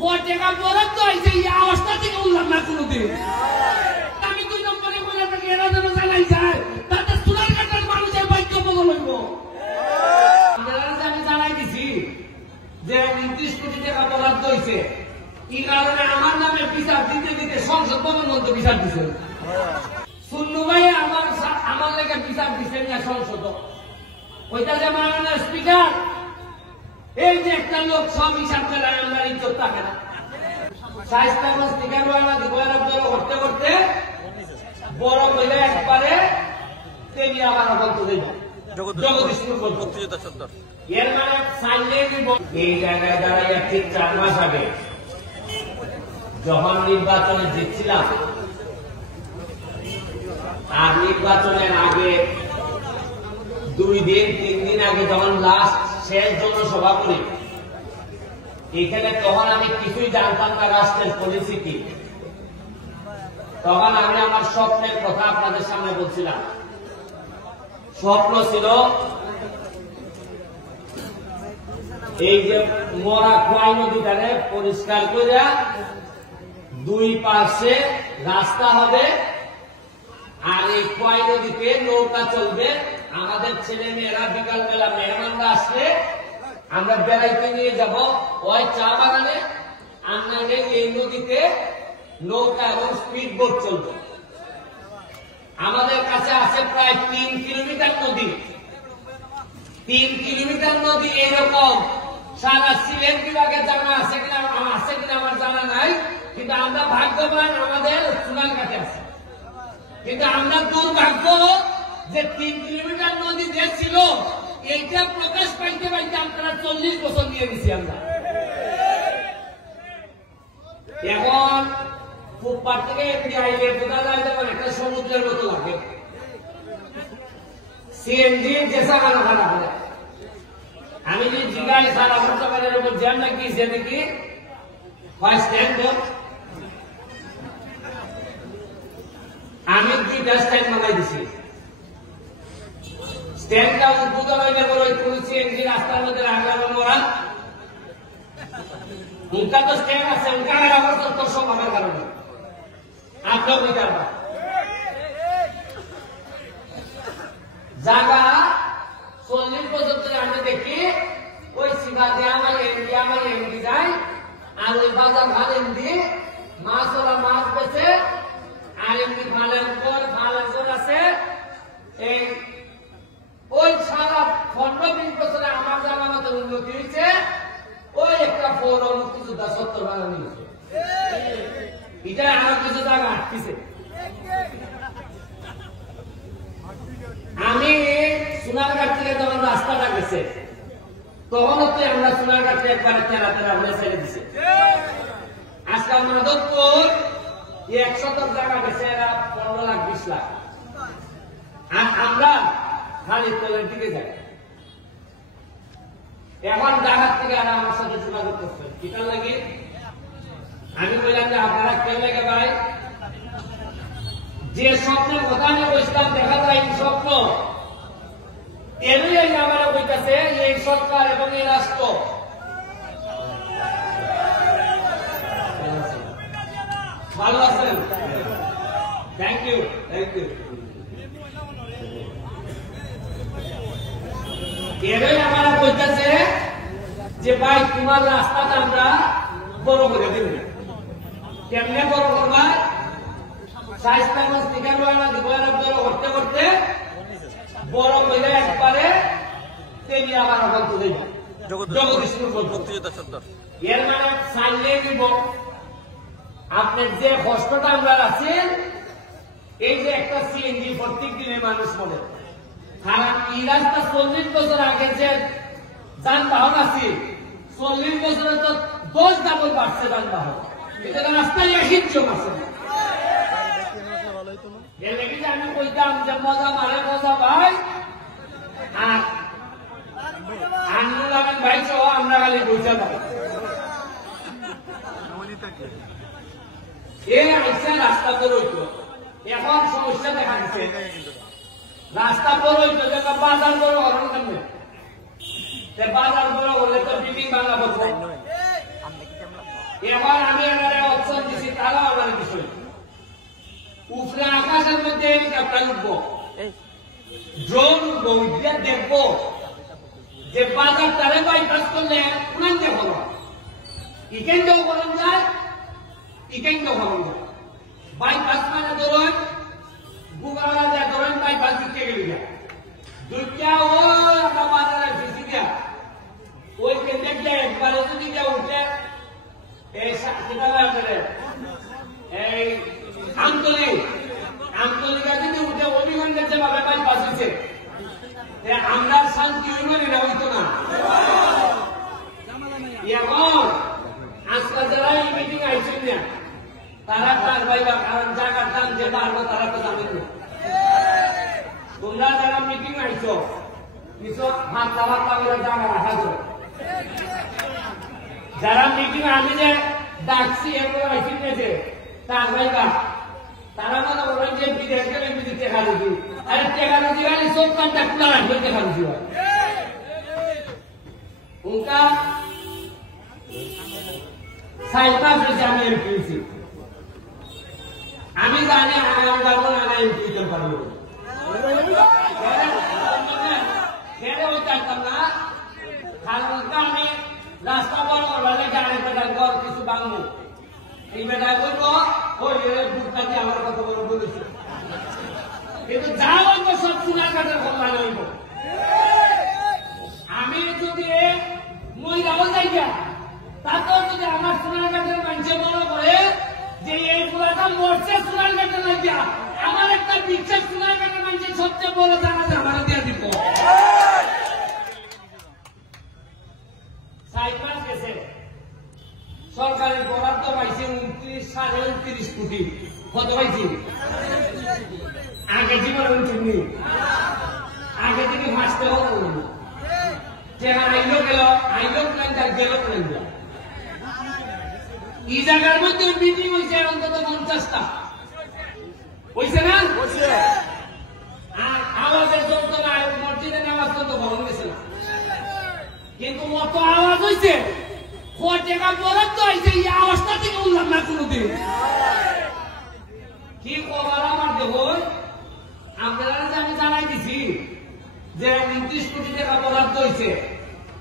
টাকা বরাদ্দ হয়েছে এই অবস্থা থেকে উঠলাম না কোনোদিন। আমি 2 নম্বরে বলে থাকি এরা যেন জানাই যায় তাতে সোনারঘাটের মানুষের বাক্য বদল হইব। আমি জানাই দিছি যে 29 কোটি টাকা বরাদ্দ হয়েছে, কি কারণে আমার নামে বিচার দিতে দিতে সংসদ ভবন মধ্যে বিচার দিছে। সুন্নু ভাই আমার লেগে বিচার দিচ্ছেন না সংসদ। ওইটা যে মাননীয় স্পিকার, এই যে একটা লোক সব হিসাব করে আমরা ইজ্জত থাকে না। স্বাস্থ্য স্পিকার করতে করতে বড় হইলে একবারে তেমনি আবার বলতে দেব জগদীশপুর মুক্তিযোদ্ধা সত্তর। এর মানে সাইলে এই জায়গায় দাঁড়াইয়া ঠিক 4 মাস আগে যখন নির্বাচনে জিতছিলাম, আর নির্বাচনের আগে 2 দিন 3 দিন আগে যখন লাস্ট শেষ জনসভা করি এখানে, তখন আমি কিছুই জানতাম না রাষ্ট্রের পলিসি কি। তখন আমি আমার স্বপ্নের কথা আপনাদের সামনে বলছিলাম। স্বপ্ন ছিল এই যে মরা খোয়াই নদীটারে পরিষ্কার করে 2 পাশে রাস্তা হবে, আর এই খোয়াই নদীতে নৌকা চলবে। আমাদের ছেলে মেয়েরা বিকালবেলা মেহমানরা আসলে আমরা বেড়াইতে নিয়ে যাব ওই চা বাগানে, আমরা এই নদীতে নৌকা এবং স্পিড বোট চলবে। আমাদের কাছে আছে প্রায় 3 কিলোমিটার নদী। 3 কিলোমিটার নদী এরকম সারা সিলেট বিভাগে জানা আছে কিনা আমার জানা নাই, কিন্তু আমরা ভাগ্যবান আমাদের সোনারঘাটে আছে। কিন্তু আমরা দুর্ভাগ্য যে 3 কিলোমিটার নদী যে ছিল এইটা প্রকাশ পাইতে পাইতে আপনারা 40 বছর নিয়ে গেছি আমরা। এখন ফুটপাথ থেকে এমনি আইলে বোঝা যায় যেমন একটা সমুদ্রের মতো লাগে। সিএনজি যেসা খানা খানা করে আমি যে জিগায় সারা বছরের উপর জ্যাম নাকি সে দেখি স্ট্যান্ড, আমি 2টা স্ট্যান্ড বানাই দিছি। স্ট্যান্ডটা উদ্বোধন হইলে বলে ওই কোন সিএনজি রাস্তার মধ্যে রাখলাম ওরা, উনকা তো স্ট্যান্ড আছে, উনকা আমার তো স্বভাবের কারণে আপনার বিচার জায়গা 40 বছর ধরে আমি দেখি ওই সীমা দিয়ে আমার এমডি যায়, আর ওই বাজার ভালো এমডি মাছ ওরা মাছ বেছে, আর এমনি ভালের পর ভালের জোর আছে। এই ওই সারা 15-20 বছরে আমার জামানতে উন্নতি হয়েছে। ওই একটা পৌর মুক্তিযোদ্ধা 70 বানানো হয়েছে, এটা আমার কিছু জায়গা আটকেছে। আমি সোনারঘাট থেকে যখন রাস্তাটা গেছে তখন তো আমরা সোনারঘাটে একবারে তেরা হয়ে ছেড়ে দিছে। আজকাল মাধবপুর 100 জায়গা গেছে, এরা 15 লাখ 20 লাখ, আর আমরা খালি তলের দিকে যাই। এখন জায়গার থেকে আর আমার সাথে যোগাযোগ করছেন কিটার লাগে। আমি বললাম যে আপনারা কেউ লাগে ভাই, যে স্বপ্নের কথা আমি বলছিলাম দেখা যায় এই স্বপ্ন এরই আমরা বলতেছে এই সরকার এবং এই রাষ্ট্র ভালো আছেন। Thank you. এরই আমরা বলতেছে যে ভাই তোমার রাস্তাটা আমরা বড় করে দেব। কেমনে বড় করবা? করতে করতে বড় হইলে একবারে তেমনি আবার বলতে দেব জগদীশপুর মুক্তিযোদ্ধা সত্তর। এর মানে সাইলে দিব আপনার যে কষ্টটা আমরা আছেন, এই যে একটা সিএনজি প্রত্যেক দিনের মানুষ মনে, কারণ এই রাস্তা 40 বছর আগে যে যানবাহন আছে 40 বছরে তো 10 ডাবল বাড়ছে যানবাহন। এটা রাস্তায় হিঞ্চম আছে। আমি কইতাম যে মজা মারে মজা ভাই, আর আন্দোলন আমিন ভাই সহ আমরা খালি বইতে পারি। রাস্তা বড় হইতো, এখন সমস্যা দেখা দিচ্ছে। রাস্তা বড় হইতো বাজার বড় হওয়ার কেমনে, বাজার বড় হলে তো বিল্ডিং বাংলা বলবো। এবার আমি এনারে অপশন দিছি, তারা আমার বিষয় উপরে আকাশের মধ্যে হেলিকপ্টার উঠবো, ড্রোন উঠবো, উঠবে দেখবো যে বাজার তারে বাইপাস করলে উড়ান দিয়ে ভালো, ইকেন্দ্রেও বলেন যায়, ইকেন্দ্রেও ভালো যায়। বাইপাস মানে ধরুন গুগাওয়ালা যায়, ধরুন বাইপাস দিতে গেলে যায় দুইটা ও আমরা বাজারে ফেসি দেয়া ওই কেন্দ্রে গিয়ে একবারে যদি গিয়ে উঠে এই এই আমতলিকা যদি উঠে অভিগঞ্জের যেভাবে বাইপাস দিচ্ছে আমরা শান্তি হইবে না, হইতো না। এখন আজকে যারা এই মিটিং আইছেন না তারা তার ভাইবা, কারণ জায়গার দাম যে বাড়বো তারা তো জানেন না। তোমরা যারা মিটিং আইছো কিছু হাতলা হাতলা করে জায়গা রাখা যায়, যারা মিটিং আমি যে ডাকছি এগুলো আইছেন যে তার ভাইবা তারা মনে করেন যে বিদেশ গেলে বিদেশ টেকালজি, আরে টেকালজি মানে সব কামটা খোলা রাখবে টেকালজি হয় উনকা সাইবা ফেসে আমি এমপি হয়েছি। আমি জানি আগামী বারবার আমি এমপি হতে পারবো, চাইতাম না, কারণ আমি রাস্তা বড় করলে গাড়ি বেটার ঘর কিছু বাংলো এই বেটায় বলবো ওই বুকটা দিয়ে আমার কথা বলে বলেছে, কিন্তু যা বলবো সব সোনার কাঠের কল্যাণ হইব। আমি যদি মহিলাও যাই তাতেও যদি আমার সোনার কাঠের মানুষে মনে করে যে এই পুরাটা মরছে সোনার কাঠের লাগিয়া, আমার একটা বিশ্বাস সোনার কাঠের মানুষের সবচেয়ে বড় জানাজা আমার দিয়ে দিব। সাইপাস গেছে সরকারি বরাদ্দ পাইছে 29.29 কোটি, কত পাইছি আগে জীবনে উঠেনি, আগে থেকে ফাঁসতে হতো আইলো গেল, আইলো প্ল্যান গেল প্ল্যান এই জায়গার মধ্যে মিটিং হয়েছে অন্তত 50টা হয়েছে না, আর আওয়াজের যত না মসজিদে নামাজ তত ভরণ গেছে না, কিন্তু মত আওয়াজ হয়েছে টাকা বরাদ্দ হয়েছে এই আওয়াজটা থেকে উঠলাম না কোনোদিন। কি খবর আমার দেখুন, আপনারা যে আমি জানাই দিছি যে 29 কোটি টাকা বরাদ্দ হয়েছে,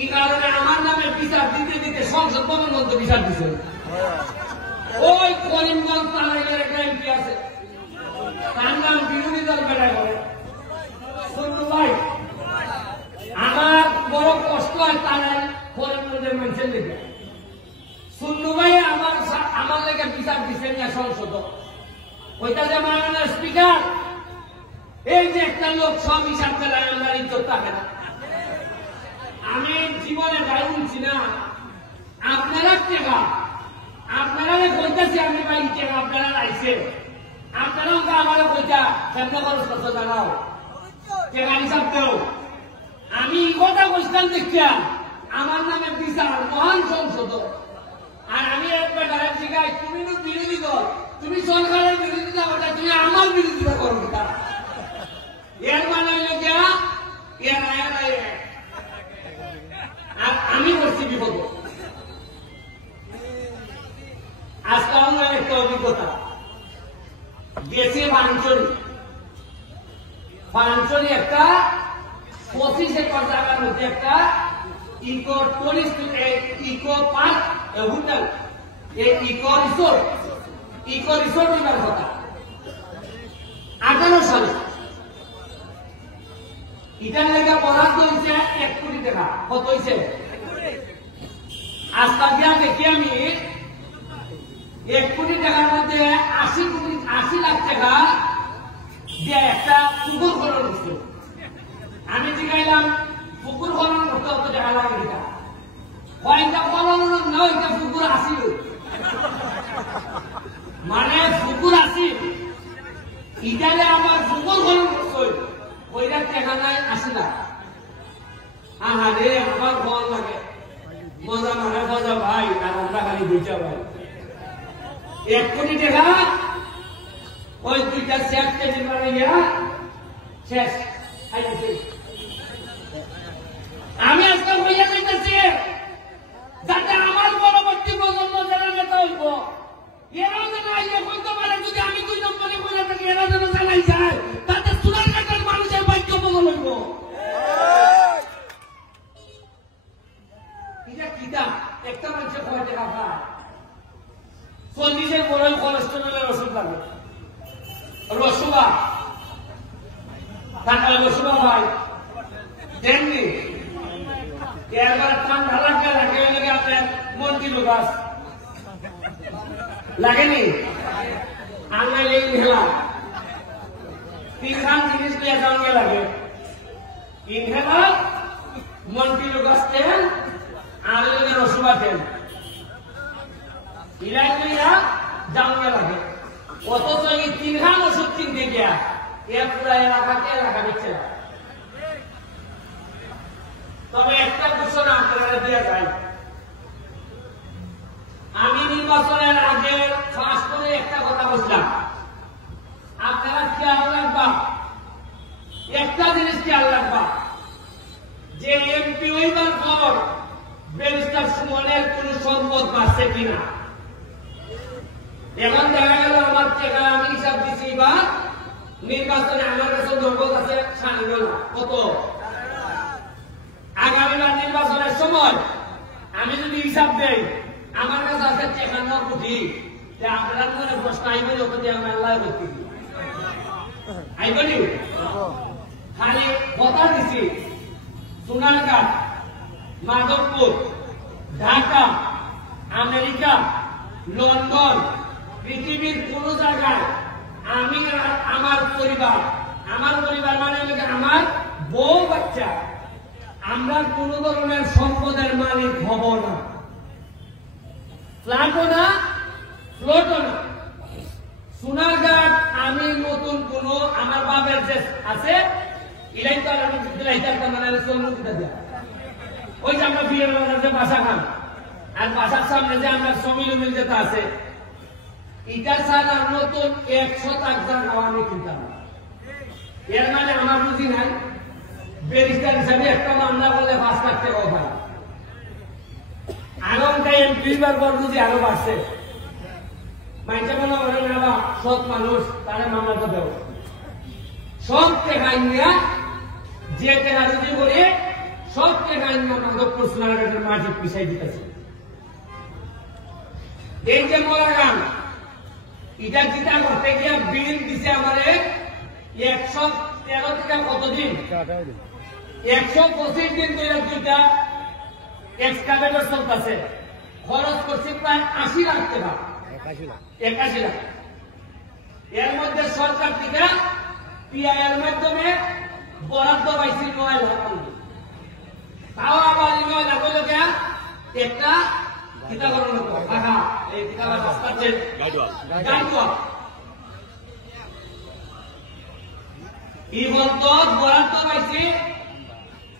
এই কারণে আমার নামে বিচার দিতে দিতে সংসদ ভবন মন্ত্র বিচার দিচ্ছে। ওই করিমগঞ্জ তালাইলের একটা এমপি আছে, তার নাম বিরোধী দল বেড়ায় বলে শুনু ভাই, আমার বড় কষ্ট হয় তারাই করিমগঞ্জের মানুষের লেগে। শুনু ভাই আমার লেগে বিচার দিচ্ছেন না সংসদ, ওইটা যে মাননীয় স্পিকার এই যে একটা লোক সব হিসাব চালায় আমরা ইজ্জত থাকে না। আমি জীবনে গাই বলছি না, আপনারা টেকা আপনারা বলতেছি আমি ভাই টেকা আপনারা আইছে, আপনারাও আমার বইটা কেমন খরচ করতে জানাও টেকা হিসাব দেও। আমি কথা বলছিলাম দেখিয়া আমার নামে বিচার মহান সংসদ, আর আমি একবার শিখাই তুমি তো বিরোধী দল, তুমি সরকারের বিরোধিতা করতে, তুমি আমার বিরোধিতা করো না, এর মানে হইল গিয়া আর আমি করছি বিপদ। আজকে আমার একটা অভিজ্ঞতা গেছে পাঞ্চরি একটা 25 একর জায়গার মধ্যে একটা eco park hotel, eco resort হইবার কথা 18 সালে। এটার লেগে বরাদ্দ হয়েছে 1 কোটি টাকা, কত হয়েছে আজকাল দিয়া দেখি আমি 1 কোটি টাকার মধ্যে 80 লাখ টাকা দিয়ে একটা পুকুর খনন করছে। আমি জিগাইলাম পুকুর খনন করতে অত টাকা লাগে কিনা, কয়েকটা খনন না ওইটা পুকুর আসিল, মানে পুকুর আসিল ইটালে আমার পুকুর খনন করছে ওইটা টাকা নাই 80 লাখ। আহারে আমার ফল লাগে মজা মানে মজা ভাই, আর আমরা খালি দুইটা ভাই 1 কোটি টাকা ওই দুইটা শেষ কেজি বানাইয়া শেষ। আমি আজকে হইয়া দিতেছি যাতে আমার পরবর্তী প্রজন্ম যারা নেতা কয় টাকা পায় 40-এর বড় কোলেস্টেরলের ওষুধ লাগে রসুবা টাকা রসুবা ভাই দেননি এরবার ঠান্ডা লাগবে লাগে আপনার মন্ত্রী গাছ লাগেনি আনলে ইনহেলা তিনখান জিনিস নিয়ে যাওয়া লাগে ইনহেলা মন্ত্রী গাছ তেল আর রসুবা তেল ইলাই নিয়ে যাওয়া লাগে অথচ এই তিনখান ওষুধ কিনতে গিয়া এর পুরা এলাকাকে এলাকা দিচ্ছে না তবে একটা ঘোষণা আপনারা দিয়ে যায় আমি নির্বাচনের আগে ফাঁস করে একটা কথা বললাম আপনারা খেয়াল রাখবা একটা জিনিস খেয়াল রাখবা যে এমপি হইবার পর ব্যারিস্টার সুমনের কোন সম্পদ বাড়ছে কিনা এখন দেখা গেল আমার টাকা আমি হিসাব দিচ্ছি বা নির্বাচনে আমার কাছে নগদ আছে কত আগামীবার নির্বাচনের সময় আমি যদি হিসাব দেই আমার কাছে আছে 53 কোটি আপনারা মনে প্রশ্ন আইবে যত দিয়ে আমি আল্লাহ করতে আইবনি খালি কথা দিছি সোনারঘাট মাধবপুর ঢাকা আমেরিকা লন্ডন পৃথিবীর কোন জায়গায় আমি আমার পরিবার মানে আমার বউ বাচ্চা আমরা কোন ধরনের সম্পদের মালিক হব না ফ্ল্যাটও না ফ্লোটও না সোনারঘাট আমি নতুন কোন আমার বাবার যে আছে ইলাই তো আমি মানে চন্দ্রকিতা দেয়া ওই যে আমরা বিয়ের যে বাসা খান আর বাসার সামনে যে আমরা সমিল মিল যেটা আছে এটা ছাড়া নতুন 100 টাকা আমি কিনতাম এর মানে আমার বুঝি নাই ব্যারিস্টার হিসাবে একটা মামলা বলে 5 লাখ টাকা হয় আগামীকাল এমপি বার বুঝি আরো বাড়ছে মাইকে মনে করে না বা সৎ মানুষ তারা মামলাটা দেব সব টাকা নিয়ে যে টাকা যদি বলে সব টাকা নিয়ে মাধবপুর সোনারঘাটের মাঝে পিছাই দিতেছে এই যে মোরাগান এটা যেটা করতে গিয়ে বিল দিছে আমাদের 113 থেকে কতদিন 125 দিন ধরে দুইটা এক্সকাভেটর চলতেছে খরচ করছে প্রায় 80 লাখ টাকা 81 লাখ এর মধ্যে সরকার থেকে পিআইএর মাধ্যমে বরাদ্দ পাইছে 9 লাখ তাও আবার 9 লাখ হলো একটা কিতা করুন টাকা এই কিতাবের রাস্তা যে গাইডওয়াল বরাদ্দ পাইছে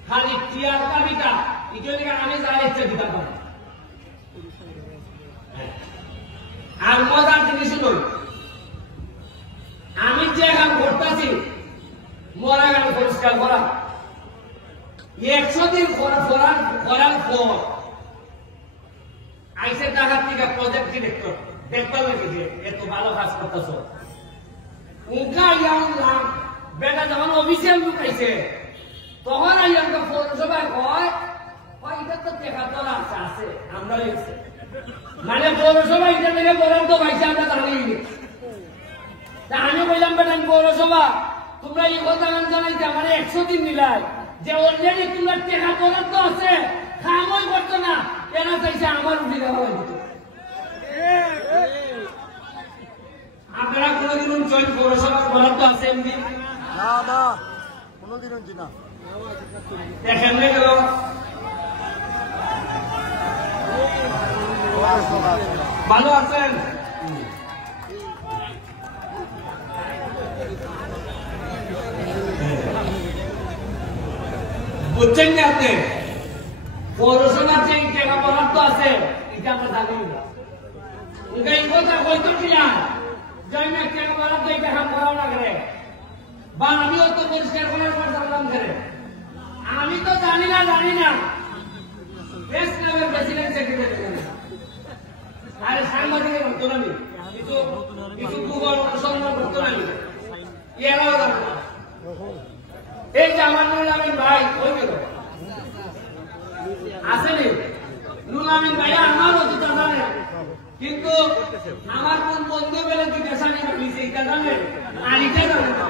খালি টিয়ার কাবিটা এটা আমি যা ইচ্ছা দিতে পারি আর মজার জিনিস নয় আমি যে এখন করতেছি মরা গান পরিষ্কার করা 100 দিন করার পর আইসে টাকার থেকে প্রজেক্ট ডিরেক্টর দেখতে লাগে যে এত ভালো কাজ করতেছ উনকা ইয়াম বেটা যখন অফিসিয়াল লোক আইছে তখন আইয়ামকে পৌরসভায় কয় এটা তো টাকা তোলা আছে আমরাও আছে মানে পৌরসভা এটা থেকে বরাদ্দ পাইছে আমরা জানি আমি বললাম বেটা পৌরসভা তোমরা এই কথা জানাইতে আমার 100 দিন মিলাই যে অলরেডি তোমরা টাকা বরাদ্দ আছে খামই করতো না এরা চাইছে আমার উঠে দেওয়া হয়েছে আপনারা কোনদিন জয়েন পৌরসভার বরাদ্দ আছে এমনি না কোনদিন না দেখেন না গেল ভালো আছেন বুঝছেন না আপনি পৌরসভার যে টাকা বরাদ্দ আছে এটা আমরা জানি না এই কথা বলতো কিনা যাই না টাকা বরাদ্দ এই টাকা করাও না করে বা আমিও তো পরিষ্কার করার পর জানলাম করে আমি তো জানি না প্রেস ক্লাবের প্রেসিডেন্ট সেক্রেটারি আরে সাংবাদিকের হতো না কিছু গুগল অনুসন্ধান করতো না এরাও জানো না এই যে আমার নামে ভাই ওই গেল আসেনি রুল আমিন ভাইয়া আমার অতীতটা জানে, কিন্তু আমার কোন বন্ধু বেলে দুইটা শাড়ি রাখিছে এটা জানে, আর এটা জানে না।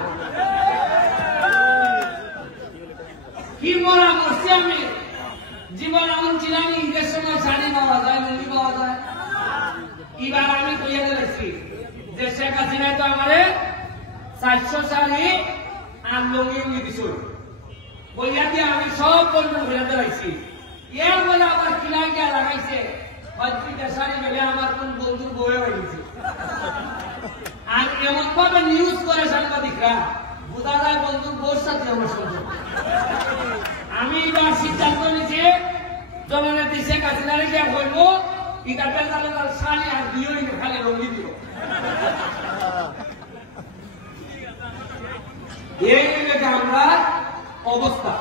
কি মরা করছি আমি, জীবন এমন ছিলাম ঈদের সময় শাড়ি পাওয়া যায়, লুঙ্গি পাওয়া যায়। এবার আমি কইয়া দিয়েছি যে শেখ হাসিনা তো আমারে 400 শাড়ি আর লুঙ্গি দিছ, কইয়া দিয়ে আমি সব বন্ধু ঘুরে দিয়েছি। এর বলে আবার কিলাই গিয়া লাগাইছে হয়তো শাড়ি গেলে আমার কোন বন্ধুর বয়ে হয়েছে। আর এমন ভাবে নিউজ করে সাংবাদিকরা বোঝা যায় বন্ধুর বউর সাথে আমার সম্পর্ক। আমি এবার সিদ্ধান্ত নিচ্ছি জননেত্রী শেখ হাসিনার গিয়া বলবো এটা বেজাল শাড়ি আর দিওই খালি রঙি দিও। এই আমরা অবস্থা